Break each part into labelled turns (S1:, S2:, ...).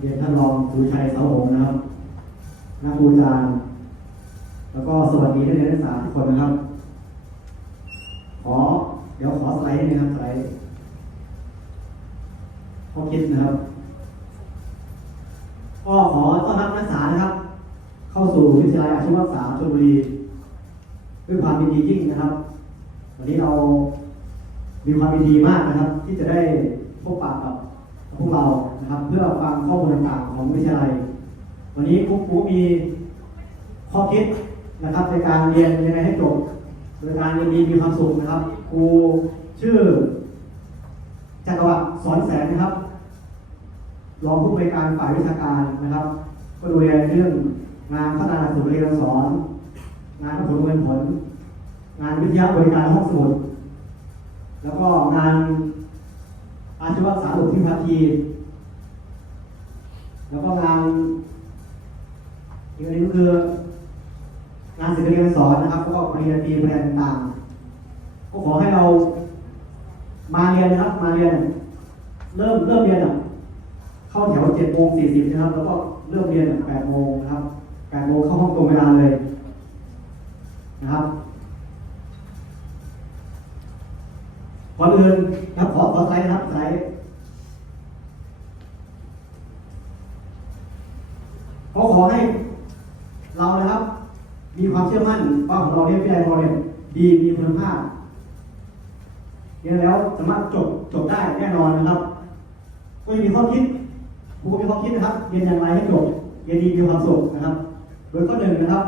S1: เรียนท่านรองสุชัยเสาหงนะครับนักบูจารย์แล้วก็สวัสดีนักเรียนนักศึกษาทุกคนนะครับ ขอเดี๋ยวขอสไลด์หนะครับสไลด์ข้อคิดนะครับก็ขอต้อนรับนักศึกษานะครับ เข้าสู่วิทยาลัยอาชีวศึกษาชลบุรีด้วยความยินดียิ่งนะครับ วันนี้เรามีความยินดีมากนะครับ ที่จะได้พบปะกับ พวกเรานะครับเพื่อฟังข้อมูลต่างๆของวิทยาลัย วันนี้ครูครูมีข้อคิดนะครับในการเรียนยังไงให้จบโดยการเรียนดีมีความสุขนะครับครูชื่อจักรวรรสอนแสงนะครับรองผู้บริการฝ่ายวิชาการนะครับ ก็ดูแลเรื่องงานพัฒนาหลักสูตรเรียนรสอน งานผลเงินผล งานวิทยาบริการห้องสมุดแล้วก็งาน อาชีวศึกษาหลวงที่พัที แล้วก็งานอีกอันนึงก็คืองานศิลปเรียนการสอนนะครับก็ปริญญาตรีปริญญาต่างก็ขอให้เรามาเรียนนะครับ มาเรียน เริ่มเริ่มเรียนอะเข้าแถวเจ็ดโมงสี่สิบนะครับ แล้วก็เริ่มเรียนแปดโมงนะครับแปดโมงเข้าห้องตรงเวลาเลยนะครับ ก่อนอื่นนะขอขอสไลด์นะครับสไลด์เขาขอให้เรานะครับ มีความเชื่อมั่นว่าของเราเนี่ยวิทยาลัยเราเนี่ยดีมีคุณภาพเรียนแล้วสามารถจบจบได้แน่นอนนะครับก็จะมีข้อคิดครูก็มีข้อคิดนะครับเรียนอย่างไรให้จบเรียนดีมีความสุขนะครับ โดยข้อหนึ่งนะครับ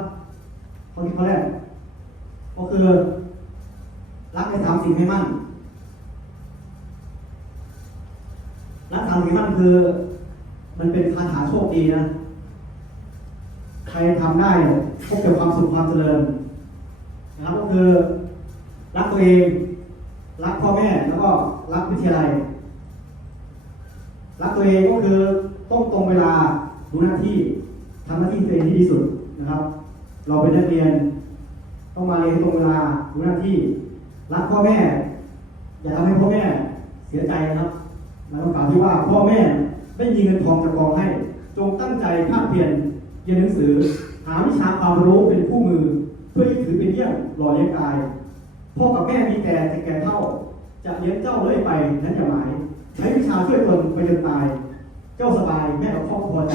S1: ข้อคิดข้อแรกก็คือรักในสามสิ่งให้มั่น รักสามสิ่งให้มันคือ มันเป็นคาถาโชคดีนะ ใครทำได้เนี่ยพบเกี่ยวความสุขความเจริญนะครับก็คือ รักตัวเอง รักพ่อแม่แล้วก็รักวิทยาลัย รักตัวเองก็คือต้องตรงเวลารู้หน้าที่ทำหน้าที่ตัวเองที่ดีสุดนะครับ เราเป็นนักเรียน ต้องมาเรียนให้ตรงเวลารู้หน้าที่ รักพ่อแม่ อย่าทำให้พ่อแม่เสียใจนะครับ ในโอกาสที่ว่าพ่อแม่ไม่มีเงินทองจะกองให้ จงตั้งใจภาคเพียรเรียนหนังสือ หาวิชาความรู้เป็นคู่มือ เพื่อที่ถือเป็นเยี่ยงหล่อเลี้ยงกาย พ่อกับแม่มีแต่จะแก่เท่า จะเลี้ยงเจ้าเลื่อยไปนั้นอย่าหมาย ใช้วิชาช่วยตนไปจนตาย เจ้าสบายแม่กับพ่อก็พอใจ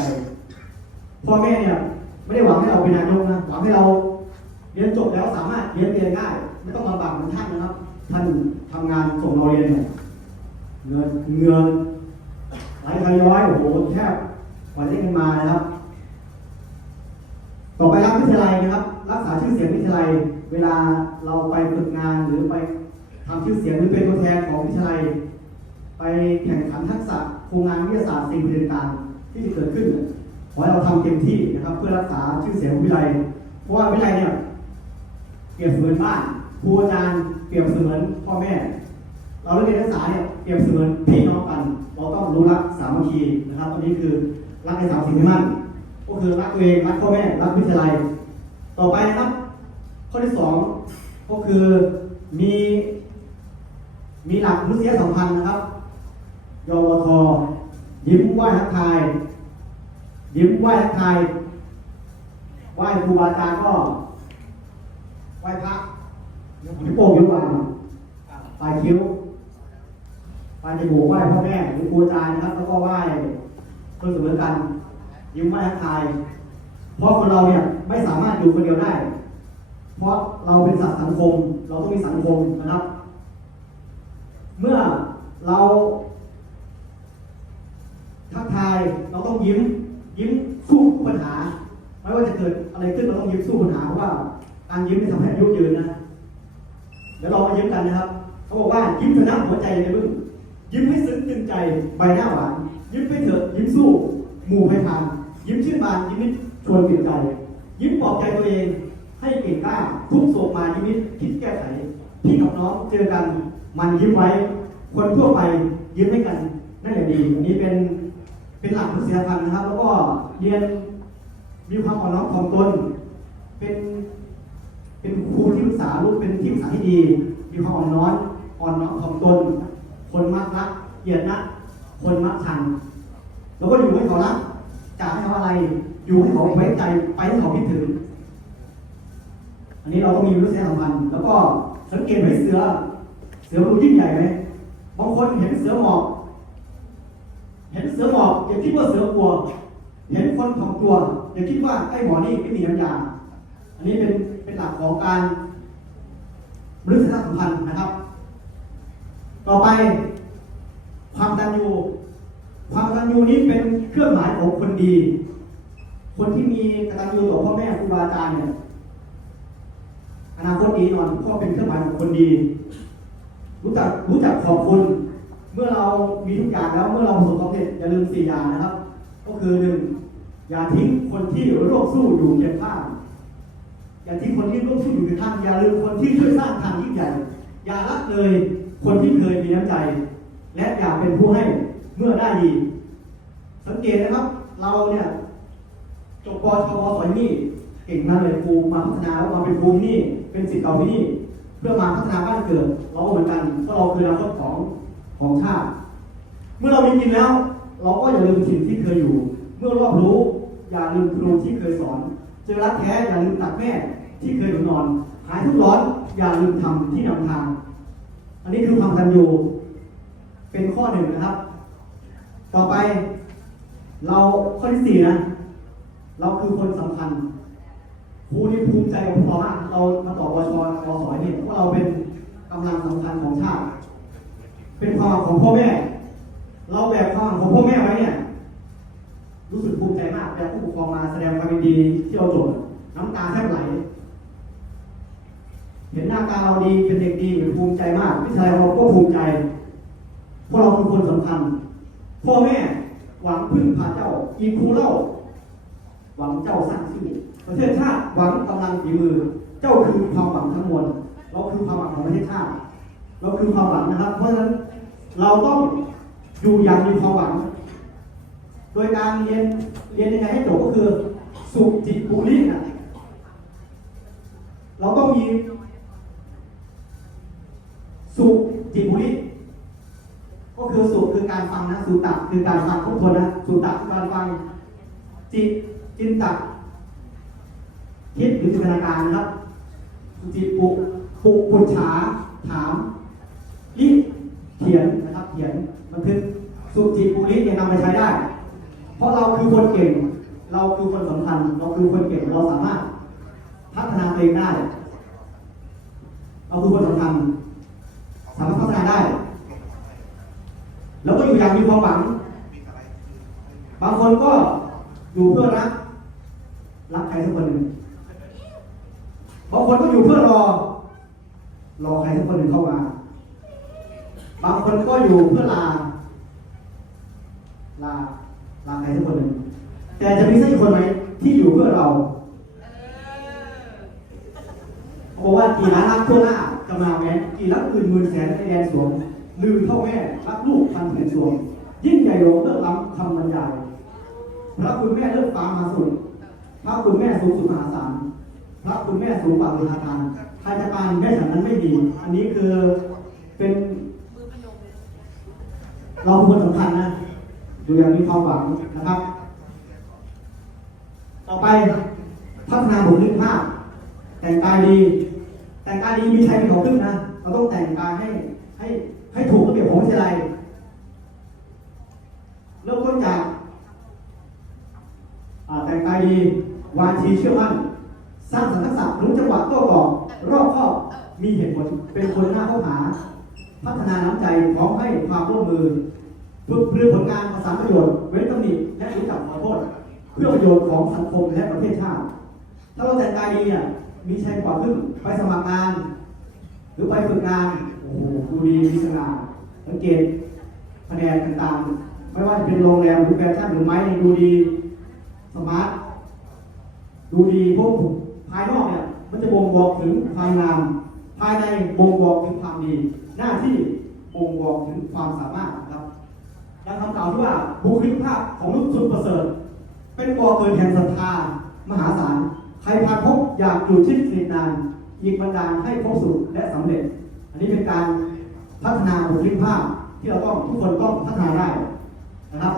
S1: พ่อแม่เนี่ยไม่ได้หวังให้เราเป็นนายกนะหวังให้เราเรียนจบแล้วสามารถเรียนเรียนได้ไม่ต้องลำบากเหมือนท่านนะครับ ท่านทำงานส่งเราเรียนเนี่ย เงินเงินไหลทยอยโอ้โหแทบกว่าจะได้เงินมานะครับ ต่อไปรักวิทยาลัยนะครับ รักษาชื่อเสียงวิทยาลัย เวลาเราไปฝึกงานหรือไปทำชื่อเสียงหรือเป็นตัวแทนของวิทยาลัย ไปแข่งขันทักษะโครงงานวิทยาศาสตร์สิ่งต่างๆที่เกิดขึ้นขอให้เราทำเต็มที่นะครับ เพื่อรักษาชื่อเสียงของวิทยาลัย เพราะว่าวิทยาลัยเนี่ยเปรียบเสมือนบ้านครูอาจารย์เปรียบเสมือนพ่อแม่ เรานักเรียนนักศึกษาเนี่ยเปรียบเสมือนพี่น้องกัน เราต้องรู้รักสามัคคีนะครับตอนนี้คือรักในสามสิ่งที่มั่น ก็คือรักตัวเองรักพ่อแม่รักวิทยาลัย ต่อไปนะครับ ข้อที่สองก็คือมีมีหลักมนุษยสัมพันธ์นะครับยวทยิ้มไหว้ทักทาย ยิ้มไหว้ทักทายไหว้ครูบาอาจารย์ก็ไหว้พระนิ้วโป้งนิ้วกลางปลายคิ้ว ปลายจมูกไหว้พ่อแม่หรือครูอาจารย์นะครับ แล้วก็ไหว้คนเสมอกัน ยิ้มไหว้ทักทาย เพราะคนเราเนี่ยไม่สามารถอยู่คนเดียวได้ เพราะเราเป็นสัตว์สังคม เราต้องมีสังคมนะครับ เมื่อเราทักทายเราต้องยิ้ม ยิ้มสู้ปัญหา ไม่ว่าจะเกิดอะไรขึ้นเราต้องยิ้มสู้ปัญหาเพราะว่าการยิ้มไม่ทำให้อายุยืนนะเดี๋ยวเรามายิ้มกันนะครับ เขาบอกว่ายิ้มชนะหัวใจเลยมึง ยิ้มให้ซึ้งตึงใจใบหน้าหวาน ยิ้มให้เถอะยิ้มสู้ หมู่ให้ทาน ยิ้มชื่นบานยิ้มให้ชวนเปลี่ยนใจ ยิ้มปลอบใจตัวเอง ให้เก่งกล้า ทุกโศกมายิ้มนิดคิดแก้ไขพี่กับน้องเจอกัน มันยิ้มไว้ คนทั่วไปยิ้มให้กันนั่นแหละดีอันนี้เป็นเป็นหลักมนุษยธรรมนะครับ แล้วก็เรียนมีความอ่อนน้อมถ่อมตน เป็น เป็นครูที่ปรึกษาลูกเป็นที่ปรึกษาที่ดี มีความอ่อนน้อมอ่อนน้อมถ่อมตน คนมักรักเกลียดนะคนมักชังแล้วก็อยู่ให้เขารักจะให้เขาอะไร อยู่ให้เขาไว้ใจไปให้เขาคิดถึง อันนี้เราต้องมีมนุษยสัมพันธ์แล้วก็สังเกตไหมเสือ เสือมันดูยิ่งใหญ่ไหมบางคนเห็นเสือหมอบเห็นเสือหมอบอย่าคิดว่าเสือกลัว เห็นคนถ่อมตัวอย่าคิดว่าไอ้หมอนี่ไม่มีน้ำยา อันนี้เป็นเป็นหลักของการมนุษยสัมพันธ์นะครับ ต่อไป ความตันยูความตันยูนี้เป็นเครื่องหมายของคนดี คนที่มีกตัญญูต่อพ่อแม่ครูบาอาจารย์เนี่ยอนาคตดีนอนพราะเป็นเครื่องหมายของคนดี รู้จักรู้จักขอบคุณ เมื่อเรามีทุกอย่างแล้วเมื่อเราประสบความสำเร็จอย่าลืมสี่อย่างนะครับ ก็คือหนึ่งอย่าทิ้งคนที่ร่วมสู้อยู่เคียงข้างอย่าทิ้งคนที่ร่วมสู้อยู่เคียงข้างอย่าลืมคนที่ช่วยสร้างทางยิ่งใหญ่อย่าละเลย คนที่เคยมีน้ำใจ และอย่าเป็นผู้ให้เมื่อได้ดี สังเกตนะครับ เราเนี่ยจบปชปสอยนี่เก่งมากเลยครูมาพัฒนาแล้วมาเป็นครูที่นี่เป็นศิษย์เก่าที่นี่ เพื่อมาพัฒนาบ้านเกิดเราเหมือนกันเพราะเราคืออนาคตของของชาติ เมื่อเรามีกินแล้ว เราก็อย่าลืมสิ่งที่เคยอยู่ เมื่อรอบรู้ อย่าลืมครูที่เคยสอน เจอรักแท้อย่าลืมตักแม่ที่เคยหนุนนอน หายทุกข์ร้อน อย่าลืมทำที่นำทาง อันนี้คือความกันอยู่เป็นข้อหนึ่งนะครับ ต่อไป เราข้อที่สี่นะ เราคือคนสำคัญครูนี่ภูมิใจกับพวกเรามากเรามาต่อวชวสอยเนี่ยเพราะเราเป็นกำลังสำคัญของชาติ เป็นความหวังของพ่อแม่ เราแบกความหวังของพ่อแม่ไว้เนี่ย รู้สึกภูมิใจมากแต่ผู้ปกครองมาแสดงความดีที่เราจบน้ำตาแทบไหล เห็นหน้าตาเราดีเป็นเด็กดีภูมิใจมากวิทยาลัยเราก็ภูมิใจเพราะเราคือคนสำคัญพ่อแม่หวังพึ่งพาเจ้าอีครูเล่า หวังเจ้าสร้างชื่อประเทศชาติหวังกำลังฝีมือ เจ้าคือความหวังทั้งมวลเราคือความหวังของประเทศชาติเราคือความหวังนะครับ เพราะฉะนั้นเราต้องอยู่อย่างมีความหวัง โดยการเรียนเรียนยังไงให้จบก็คือ สุจิตบุรินะเราต้องมี สุจิตบุริก็คือสุคือการฟังนะสุตะคือการฟังทบทวนนะสุตะคือการฟังจิตจินตะคิดหรือจินตนาการนะครับจิตปุปุปุจฉาถามลิเขียนนะครับเขียนบันทึกสุจิตปุริเนี่ยนำไปใช้ได้ เพราะเราคือคนเก่ง เราคือคนสำคัญ เราคือคนเก่งเราสามารถพัฒนาตัวเองได้ เราคือคนสำคัญามารถพัฒนาได้ แล้วก็อยู่อย่างมีความหวัง บางคนก็อยู่เพื่อรัก รักใครสักคนหนึ่งบางคนก็อยู่เพื่อรอ รอใครสักคนหนึ่งเข้ามา บางคนก็อยู่เพื่อลา ลา ลาใครสักคนหนึ่ง แต่จะมีสักคนไหมที่อยู่เพื่อเราเขาบอกว่ากี่ล้านรักทั่วหน้า จะมาแม้กี่รักอื่นหมื่นแสนในแดนสวงลืมเท่าแม่รักลูกพันแผ่นสวง ยิ่งใหญ่โลเลิศล้ำคำบรรยายพระคุณแม่เลิศฟ้ามาสุดพระคุณแม่สูงสุดมหาศาลพระคุณแม่สูงกว่าเวลาทานใครจะปานแม่ฉันนั้นไม่ดี อันนี้คือเป็น เราเป็นคนสำคัญนะอยู่อย่างมีความหวังนะครับ ต่อไปพัฒนาบุคลิกภาพแต่งกายดี แต่งกายดีมีใช้เป็นของขึ้นนะ เราต้องแต่งกายให้ให้ให้ถูกระเบียบของวิทยาลัยเริ่มต้นจากอ่าแต่งกายดีวาทีเชื่อมั่น สร้างสรรค์ทักษะรู้จังหวะโต้ตอบรอบคอบมีเหตุผลเป็นคนหน้าเข้าหา พัฒนาน้ำใจพร้อมให้ความร่วมมือเพื่อเพื่อผลงานประสานประโยชน์เว้นตำหนิและรู้จักขอโทษเพื่อประโยชน์ของสังคมและประเทศชาติ ถ้าเราแต่งกายดีเนี่ย มีชัยกว่าขึ้นไปสมัครงาน หรือไปฝึกงาน โอ้โหดูดีมีสง่าสังเกตคะแนนต่างๆ ไม่ว่าจะเป็นโรงแรมหรือแฟชั่นหรือไม้ดูดี สมาร์ท ดูดีพวกภายนอกเนี่ย มันจะบ่งบอกถึงความงาม ภายในบ่งบอกถึงความดี หน้าที่บ่งบอกถึงความสามารถครับและคำกล่าวที่ว่าบุคลิกภาพของมนุษย์สุดประเสริฐ เป็นบ่อเกิดแห่งศรัทธามหาศาล ใครผ่าพบอยากอยู่ชิดสนิทนานอีกบันดาลให้พบสุขและสำเร็จ อันนี้เป็นการพัฒนาบุคลิกภาพที่เราต้องทุกคนต้องพัฒนาได้นะครับ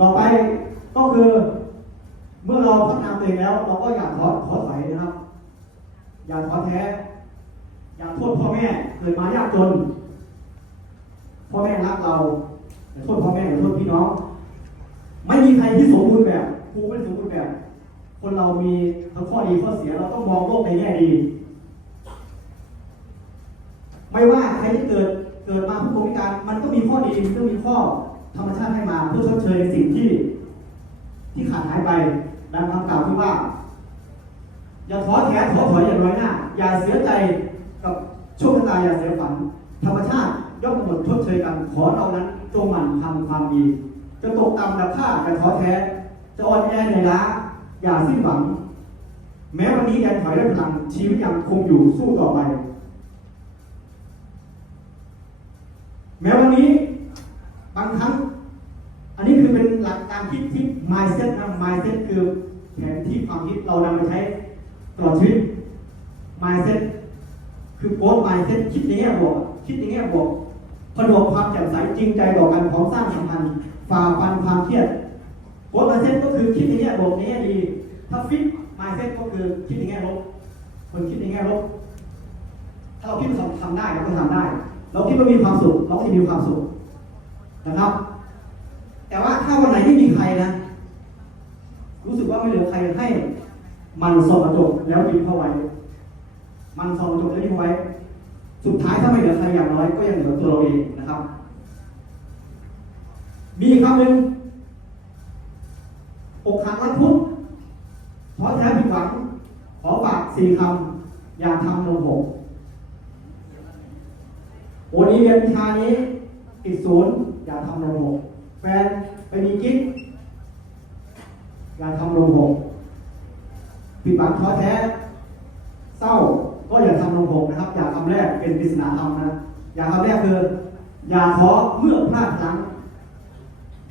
S1: ต่อไปก็คือ เมื่อเราพัฒนาตัวเองแล้ว เราก็อยาท้อถอถอยนะครับ อยาท้อแท้ อย่าโทษพ่อแม่เกิดมายากจน พ่อแม่รักเราอย่าโทษพ่อแม่อย่าโทษพี่น้อง ไม่มีใครที่สมบูรณ์แบบ ครูไม่ได้สมบูรณ์แบบ คนเรามีทั้งข้อดีข้อเสียเราต้องมองโลกในแง่ดี ไม่ว่าใครที่เกิดเกิดมาผู้พิการมันก็มีข้อดีมันก็มีข้อธรรมชาติให้มาเพื่อชดเชยในสิ่งที่ ที่ขาดหายไปดังคำกล่าวที่ว่า อย่าท้อแท้ท้อถอยอย่าน้อยหน้า อย่าเสียใจกับโชคชะตาอย่าเสียฝัน ธรรมชาติย่อมกำหนดชดเชยกันขอเรานั้นจงหมั่นทำความดีจะตกต่ำดับค่าอย่ท้อแท้ จะอ่อนแอเหนื่อยล้าอย่าสิ้นหวัง แม้วันนี้ยังถอยได้พลังชีวิตยังคงอยู่สู้ต่อไป แม้วันนี้บางครั้ง อันนี้คือเป็นหลักการคิดที่ mindset นะ mindset คือแผนที่ความคิดเรานำมาใช้ตลอดชีวิต mindset คือโค้ด mindset คิดในแง่บวกคิดในแง่บวกผนวกความแจ่มใสจริงใจต่อกันพร้อมสร้างสัมพันธ์ฝ่าฟันความเครียด โค้ด mindset ก็คือคิดในแง่บวกในแง่ดี ถ้าฟิต mindset ก็คือคิดในแง่ลบ คนคิดในแง่ลบ ถ้าเราคิดว่าทำได้เราก็ทำได้ เราคิดว่ามีความสุขเราก็จะมีความสุขนะครับ แต่ว่าถ้าวันไหนไม่มีใครนะ รู้สึกว่าไม่เหลือใครให้ มันส่องกระจกแล้วยิ้มเข้าไว้ มันส่องกระจกแล้วยิ้มไว้ สุดท้ายถ้าไม่เหลือใครอย่างน้อยก็ยังเหลือตัวเราเองนะครับ มีอีกคำหนึ่ง อกหักรักทุกข์ท้อแท้ผิดหวัง ขอฝากสี่คำอย่าทำโนหกวันนี้เรียนวิชานี้ติดศูนย์อย่าทำโนหกแฟนไปมีกิ๊กอย่าทำโนหกผิดหวังท้อแท้ เศร้าก็อย่าทำโนหกนะครับ อย่าทำแรกเป็นปริศนาธรรมนะอย่าทำแรกคืออย่าท้อเมื่อพลาดพลั้ง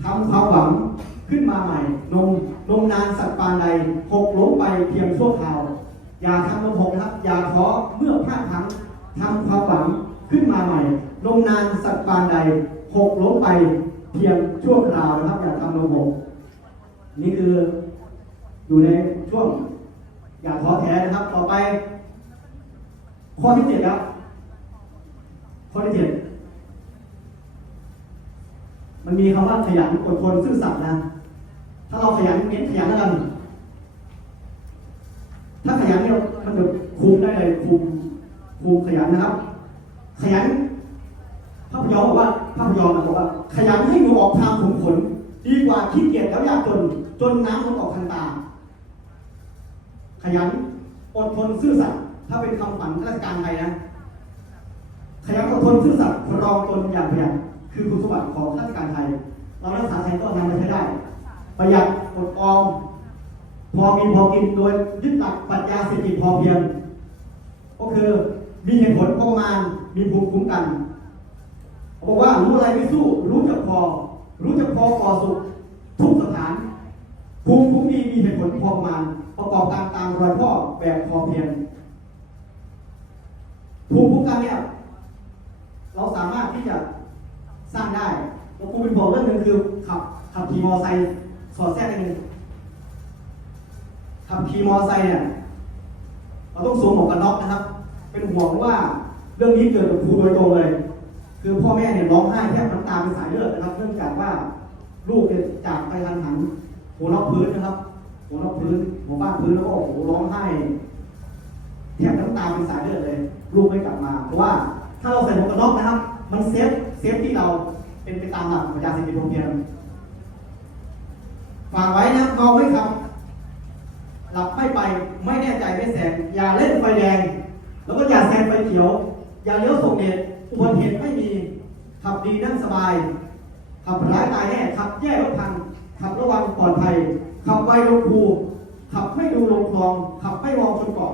S1: ทำความหวัง ขึ้นมาใหม่ นมนมนานสักปานใดหกล้มไปเพียงชั่วคราว อย่าทำโนหกนะครับ อย่าท้อเมื่อพลาดพลั้งทำความหวังขึ้นมาใหม่ลงนานสักปานใดหกล้มไปเพียงชั่วคราวนะครับ อย่าทำโนหกนี่คืออยู่ในช่วง อย่าท้อแท้นะครับ ต่อไป ข้อที่เจ็ดครับ ข้อที่เจ็ด มันมีคำว่าขยันอดทนซื่อสัตย์นะ ถ้าเราขยันเน้นขยันแล้วกัน ถ้าขยันเนี่ยมันจะคุมได้เลยคุมคุมขยันนะครับ ขยันพระพยอมบอกว่าพระพยอมบอกว่า ขยันให้เหงออกทางขุมขนดีกว่าขี้เกียจแล้วยากจน จนน้ำมันออกทันตา ขยันอดทนซื่อสัตย์ถ้าเป็นคำขวัญข้าราชการไทยนะ ขยันอดทนซื่อสัตย์รองตนอย่างประหยัด คือคุณสมบัติของข้าราชการไทย เรารักษาไทยก็นำมาใช้ได้ ประหยัดอดออม พอมีพอกินโดยยึดหลักปรัชญาเศรษฐกิจพอเพียง ก็คือมีเหตุผลประมาณมีภูมิคุ้มกันบอกว่ารู้อะไรไม่สู้ รู้จักพอ รู้จักพอก่อสุขทุกสถานภูมิคุ้มดีมีเหตุผลพอประมาณ ประกอบการตามรอยพ่อแบบพอเพียงภูมิคุ้มกันเนี่ยเราสามารถที่จะ สร้างได้แล้วครูเป็นบอกเรื่องหนึ่งคือขับขับขี่มอไซค์สอดแทรกนิดนึงขับขี่มอไซค์เนี่ยเราต้องสวมหมวกกันน็อกนะครับ เป็นห่วงว่าเรื่องนี้เกิดกับครูโดยตรงเลย คือพ่อแม่เนี่ยร้องไห้แทบน้ำตาเป็นสายเลือดนะครับ เนื่องจากว่าลูกเนี่ยจากไปทันหันหัวล็อกพื้นนะครับ หัวล็อกพื้นหัวบ้านพื้นแล้วก็โอ้โหร้องไห้แทบน้ำตาเป็นสายเลือดเลย ลูกไม่กลับมา เพราะว่าถ้าเราใส่หมวกกันน็อกนะครับ มันเซฟ เซฟที่เราเป็นไปตามหลักปรัชญาเศรษฐกิจพอเพียงฝากไว้นะเมาไม่ขับหลับไม่ไปไม่แน่ใจไม่แสงอย่าเล่นไฟแดง แล้วก็อย่าแซงไฟเขียว อย่าเลี้ยวส่งเดชอุบัติเหตุไม่มีขับดีนั่งสบายขับร้ายตายแน่ขับแย่รถพังขับระวังปลอดภัยขับไวลงคูขับไม่ดูลงคลองขับไม่มองชนเกาะ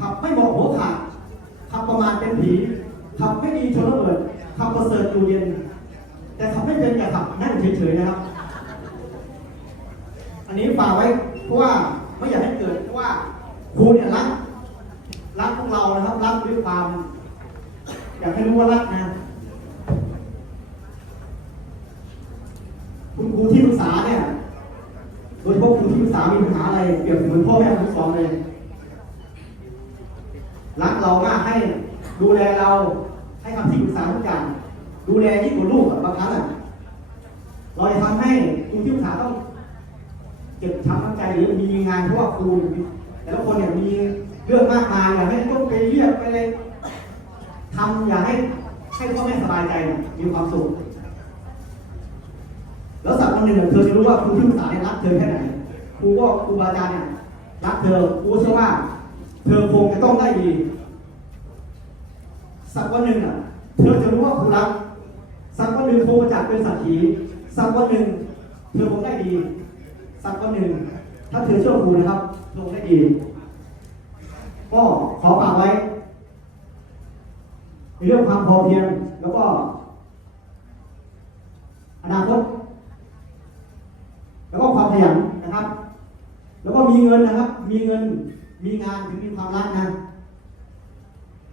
S1: ขับไม่มองหัวขาดขับประมาณเป็นผีขับไม่ดีชนระเบิด ขับประเสริฐอยู่เย็น แต่ขับไม่เป็นอย่าขับนั่งเฉยๆนะครับ อันนี้ฝากไว้เพราะว่าไม่อยากให้เกิดเพราะว่าครูเนี่ยรักรักพวกเรานะครับรักด้วยความอยากให้รู้ว่ารักนะคุณครูที่ปรึกษาเนี่ย โดยเฉพาะครูที่ปรึกษามีปัญหาอะไรเปรียบเหมือนพ่อแม่ทั้งสองเลย รักเรามากให้ดูแลเรา ให้คำที่ปรึกษาทุกอย่าง ดูแลยิ่งกว่าลูกบางครั้งอะเราจะทำให้คุณที่ปรึกษาต้องเจ็บช้ำน้ำใจหรือมีงานเพราะว่าครูแต่ละคนเนี่ยมีเรื่องมากมายอยากให้ต้องไปเรียกไปเลยทำอยากให้ให้พ่อแม่สบายใจมีความสุขแล้วสักวันหนึ่งเนี่ยเธอจะรู้ว่าครูที่ปรึกษาเนี่ยรักเธอแค่ไหนครูก็ครูบาอาจารย์เนี่ยรักเธอครูเชื่อว่า เธอคงจะต้องได้ดี สักวันหนึ่งอะเธอจะรู้ว่าครูรัก สักวันหนึ่งโทรมาจากเป็นสักขีสักวันหนึ่งเธอคงได้ดี สักวันหนึ่งถ้าเธอเชื่อครูนะครับเธอคงได้ดีก็ขอฝากไว้ในเรื่องความพอเพียงแล้วก็ อนาคต แล้วก็ความขยันนะครับ แล้วก็มีเงินนะครับ มีเงินมีงานถึงมีความรักนะ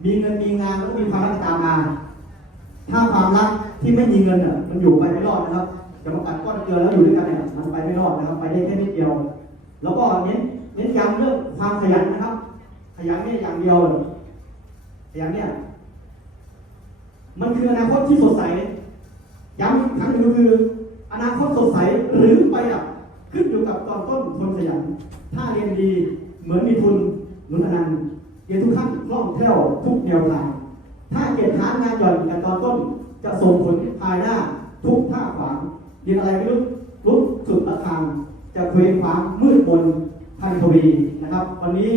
S1: มีเงินมีงานแล้วมีความรักตามมา ถ้าความรักที่ไม่มีเงินอะมันอยู่ไปไม่รอดนะครับจะมากัดก้อนเกลือแล้วอยู่ด้วยกันเนี่ยมันไปไม่รอดนะครับ ไปได้แค่นิดเดียว แล้วก็เน้นเน้นย้ำเรื่องความขยันนะครับ ขยันเนี่ยอย่างเดียวเลยขยันเนี่ยมันคืออนาคตที่สดใสย้ำอีกครั้งหนึ่งคือ อนาคตสดใสหรือไปดับขึ้นอยู่กับตอนต้นคนขยัน ถ้าเรียนดีเหมือนมีทุนหนุนอนันต์ เรียนทุกขั้นคล่องแคล่วทุกแนวทาง ถ้าเกียรติหางานหย่อนกันตอนต้น จะส่งผลภายหน้าทุกท่าขวางเรียนอะไรไม่รู้รู้สุดละทางจะเคว้งคว้างมืดมนพันทวีนะครับ วันนี้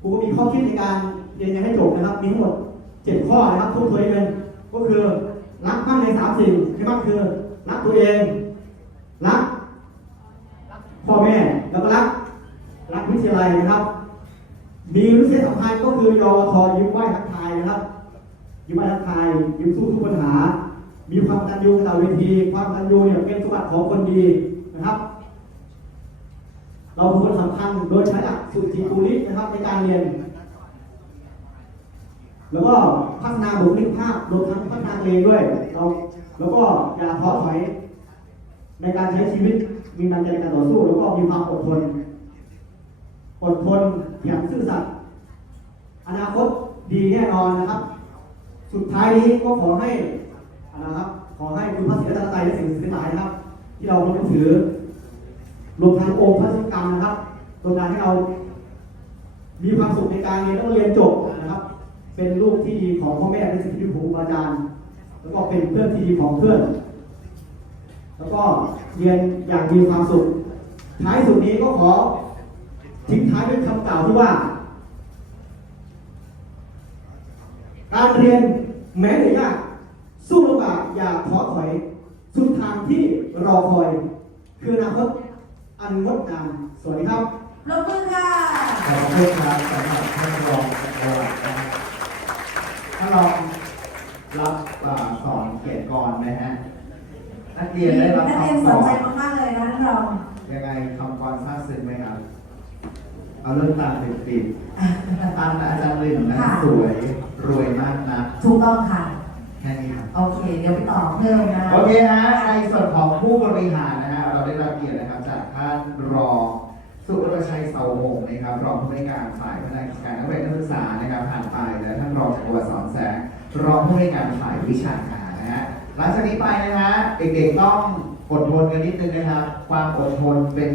S1: กูก็มีข้อคิดในการเรียนยังให้จบนะครับ มีทั้งหมดเจ็ดข้อนะครับทุกตัวเองก็คือรักมั่นในสามสิ่งที่มั่นคือรักตัวเองรักพ่อแม่แล้วก็รักรักวิทยาลัยนะครับ มีวิเศษสำคัญก็คือยอทยิ้มไหวทักทายนะครับ ยิ้มไหวทักทายยิ้มสู้ทุกปัญหา มีความกตัญญูต่อเวที ความกตัญญูเนี่ยเป็นสมบัติของคนดีนะครับ เราควรสำคัญโดยใช้หลักสุทธิภูรินะครับในการเรียน แล้วก็พัฒนาบุคลิกภาพรวมทั้งพัฒนาตัวเองด้วยเราแล้วก็อย่าท้อถอยในการใช้ชีวิตมีน้ำใจในการต่อสู้ แล้วก็มีความอดทน อดทนอย่างซื่อสัตย์อนาคตดีแน่นอนนะครับ สุดท้ายนี้ก็ขอให้นะครับ ขอให้คุณพระศรีรัตนตรัยและสิ่งศักดิ์สิทธิ์หลายนะครับ ที่เรานับถือรวมทั้งองค์พระศิกรรมนะครับรวมทั้งให้เรา มีความสุขในการเรียนแล้วก็เรียนจบนะครับ เป็นลูกที่ดีของพ่อแม่เป็นสิ่งที่ดีของครูบาอาจารย์ แล้วก็เป็นเพื่อนที่ดีของเพื่อน แล้วก็เรียนอย่างมีความสุข ท้ายสุดนี้ก็ขอ ทิ้งท้ายด้วยคำกล่าวที่ว่า การเรียนแม้เหนื่อยยากสู้ลำบากอย่าท้อถอยสุดทางที่รอคอย คืออนาคตอันงดงามสวัสดีครับ
S2: ปรบมือค่ะ
S3: ขอบคุณครับสำหรับท่านรองจังหวัดนะครับถ้านรองรับอ่าสอนเขียนกรไหมฮะนักเรียนได้รับ
S2: นักเรียน
S3: คำ
S2: ส
S3: ส
S2: น
S3: อ
S2: ใจ
S3: น
S2: มากๆเลยนะท่านรอง
S3: ยังไงคำกรซาบซึ้งไหมครับ เอาเรื่องตาติดติดๆตามอาจารย์ลินนะ
S2: ค่ะ
S3: สวยรวยมากนะ
S2: ถูกต้องค่ะ
S3: แค่นี้ครับ
S2: โอเค เดี๋ยวไปต่อเพิ่มนะ
S3: โอเคฮะในส่วนของผู้บริหารนะฮะเราได้รับเกียรตินะครับจากท่านรองสุรชัยเสาหงส์นะครับรองผู้ในวยการฝ่ายพัฒนากิจการนักเรียนนักศึกษานะครับผ่านไปและท่านรองจักรวรรดิสอนแสงรองผู้ในวยการฝ่ายวิชาการนะฮะหลังจากนี้ไปนะฮะเด็กๆต้องอดทนกันนิดนึงนะครับ ความอดทนเป็น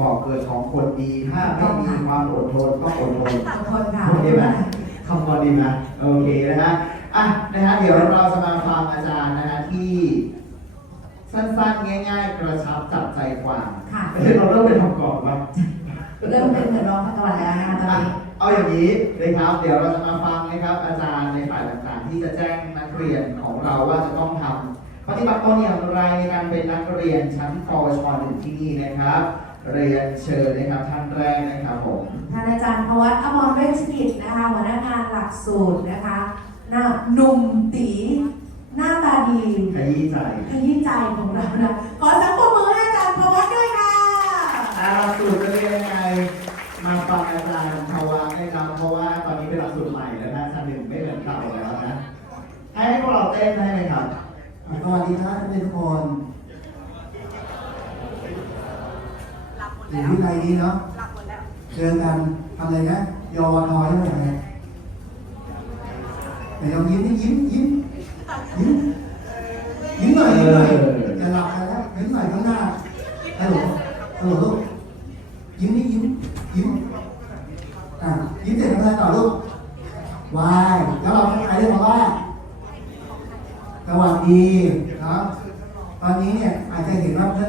S3: บอกเกิดของคนดี ถ้าไม่มีความอดทนก็อดทน
S2: ขอบคุณค่ะ
S3: โอเคไหมคำกรดีไหมโอเคนะฮะอะนะฮะเดี๋ยวเราจะมาฟังอาจารย์นะฮะที่สั้นๆ ง่าย ๆ กระชับจับใจความ
S2: ค่ะ
S3: เฮ้ยเราเริ่มไปทำก่อนว่า
S2: เริ่มเป็นเหมือนรองพักกวันแล้วนะคะตอนนี้
S3: เอาอย่างนี้นะครับ เดี๋ยวเราจะมาฟังนะครับ อาจารย์ในฝ่ายต่างๆ ที่จะแจ้งนักเรียนของเราว่าจะต้องทำปฏิบัติตนอย่างไรในการเป็นนักเรียนชั้นปวชหนึ่งที่นี่นะครับ เรียนเชิญนะครับท่านแรกนะครับผม
S2: ท่านอาจารย์พวัตอมรเวชกิจนะคะหัวหน้างานหลักสูตรนะคะหน้าหนุ่มตี หน้าตาดี
S3: ขยี้ใจ
S2: ขยี้ใจของเรานะขอสักปรบมือให้อาจารย์พวัตด้วยค่ะ
S3: อ่าหลักสูตรจะเรียนยังไงมาฟังอาจารย์ภาวะให้ครับเพราะว่าตอนนี้เป็นหลักสูตรใหม่แล้วนะชั้นหนึ่งไม่เหมือนเก่าแล้วนะให้พวกเราเต้นได้ไหมครับ
S4: สวัสดีครับนักเรียนทุกคนอยู่ทยาลัยนี้เนาะเจอกันทำอะไรนะยอทอใช่ไหมอะไรไหนลองยิ้มนี่ยิ้มยิ้มยิ้มยิ้มหน่อยยิ้มหน่อยจะหลับแล้วยิ้มหน่อยข้างหน้าฮัลโหลฮัลโหลลูกยิ้มนี่ยิ้มยิ้มอะยิ้มเสร็จทำอะไรต่อลูกวายแล้วเราทักทายเรียกว่าสวัสดีครับตอนนี้เนี่ยอาจจะเห็นว่าเพื่อน